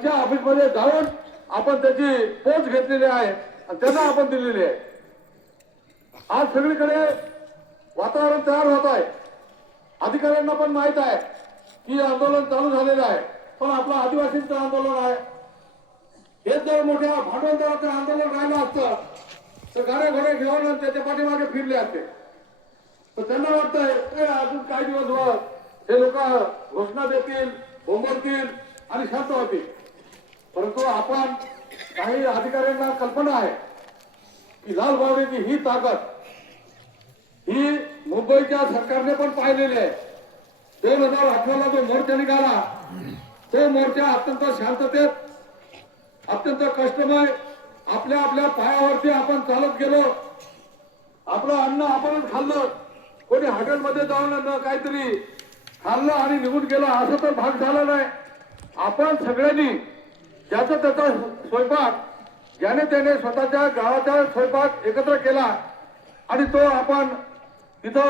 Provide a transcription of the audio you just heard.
त्यांच्या ऑफिसमध्ये जाऊन आपण त्याची पोच घेतलेली आहे आणि त्यांना आपण दिलेली आहे. आज सगळीकडे वातावरण तयार होत आहे. अधिकाऱ्यांना पण माहित आहे की आंदोलन चालू झालेलं आहे, पण आपलं आदिवासींचं आंदोलन आहे. हेच जर मोठ्या भांडवलदाराचं आंदोलन राहिलं असतं तर गाड्या घोडे घेऊन त्याच्या पाठीमागे फिरले असते. तर त्यांना वाटतंय अजून काही दिवस हे लोक घोषणा देतील, बोंबलतील आणि शांत होतील. परंतु आपण काही अधिकाऱ्यांना कल्पना आहे की लाल बावड्याची ही ताकद ही मुंबईच्या सरकारने पण पाहिलेली आहे. 2018ला जो मोर्चा निघाला तो मोर्चा अत्यंत शांततेत, अत्यंत कष्टमय, आपल्या आपल्या पायावरती आपण चालत गेलो. आपलं अन्न आपणच खाल्लं. कोणी हॉटेलमध्ये जाऊन काहीतरी खाल्लं आणि निघून गेलं असं तर भाग झाला नाही. आपण सगळ्यांनी ज्याचा त्याचा स्वयंपाक ज्याने त्याने स्वतःच्या गावाचा स्वयंपाक एकत्र केला आणि तो आपण तिथं